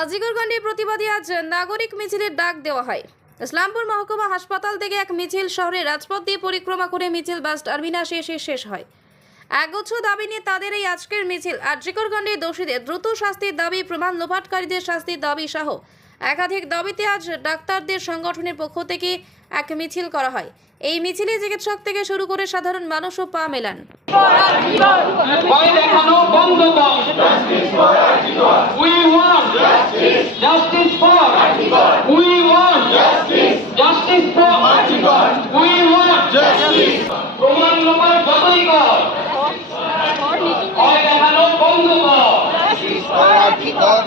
আজিগরকাণ্ডের প্রতিবাদী আজ নাগরিক মিছিলের ডাক দেওয়া হয়। ইসলামপুর মহকুমা হাসপাতাল থেকে এক মিছিল শহরের রাজপথ দিয়ে পরিক্রমা করে মিছিল বাস টার্মিনাসে এসে শেষ হয়। একগুচ্ছ দাবি নিয়ে তাদের এই আজকের মিছিল। আর্যিকর কাণ্ডের দোষীদের দ্রুত শাস্তির দাবি, প্রমাণ লোপাটকারীদের শাস্তির দাবি সহ একাধিক দাবিতে আজ ডাক্তারদের সংগঠনের পক্ষ থেকে এক মিছিল করা হয়। এই মিছিলে চিকিৎসক থেকে শুরু করে সাধারণ মানুষও পা মেলান। কর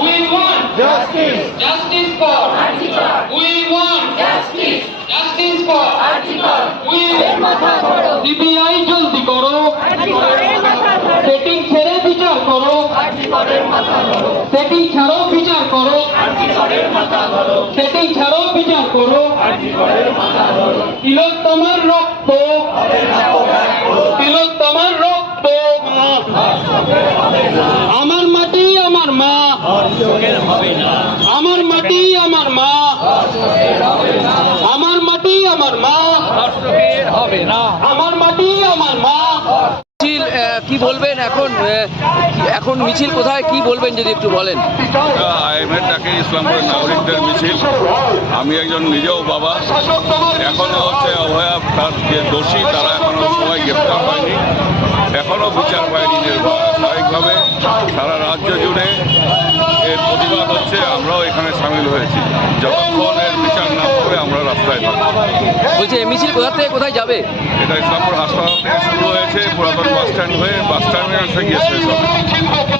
We want Justice! justice for We want justice justice for We CBI জলদি করো সেটিং ছেড়ে বিচার করো সেটিং ছাড়ো বিচার করো সেটিং ছাড়ো বিচার করো তিলক তোমার রক্ত। তিলোত্তমার রক্ত। আমার মাটি আমার মা। আমার মাটি আমার মা। আমার মাটি আমার মা। আমার মাটি আমার মা। মিছিল কি বলবেন এখন? এখন মিছিল কোথায়? কি বলবেন যদি একটু বলেন? আইএমএর ডাকে ইসলামপুরের নাগরিকদের মিছিল। আমি একজন নিজেও বাবা। এখনও হচ্ছে অভয়া তার যে দোষী, তারা এখনও সবাই গ্রেপ্তার হয়নি। এখনও বিচার পায়নি স্বাভাবিকভাবে সারা রাজ্য জুড়ে এর প্রতিবাদ হচ্ছে। আমরাও এখানে সামিল হয়েছি। যতক্ষণ এর বলছি মিছিল কোথা থেকে কোথায় যাবে? এটা ইসলামপুর হাসপাতাল থেকে শুরু হয়েছে পুরাতন বাস স্ট্যান্ড হয়ে বাস স্ট্যান্ডে গিয়ে শেষ হবে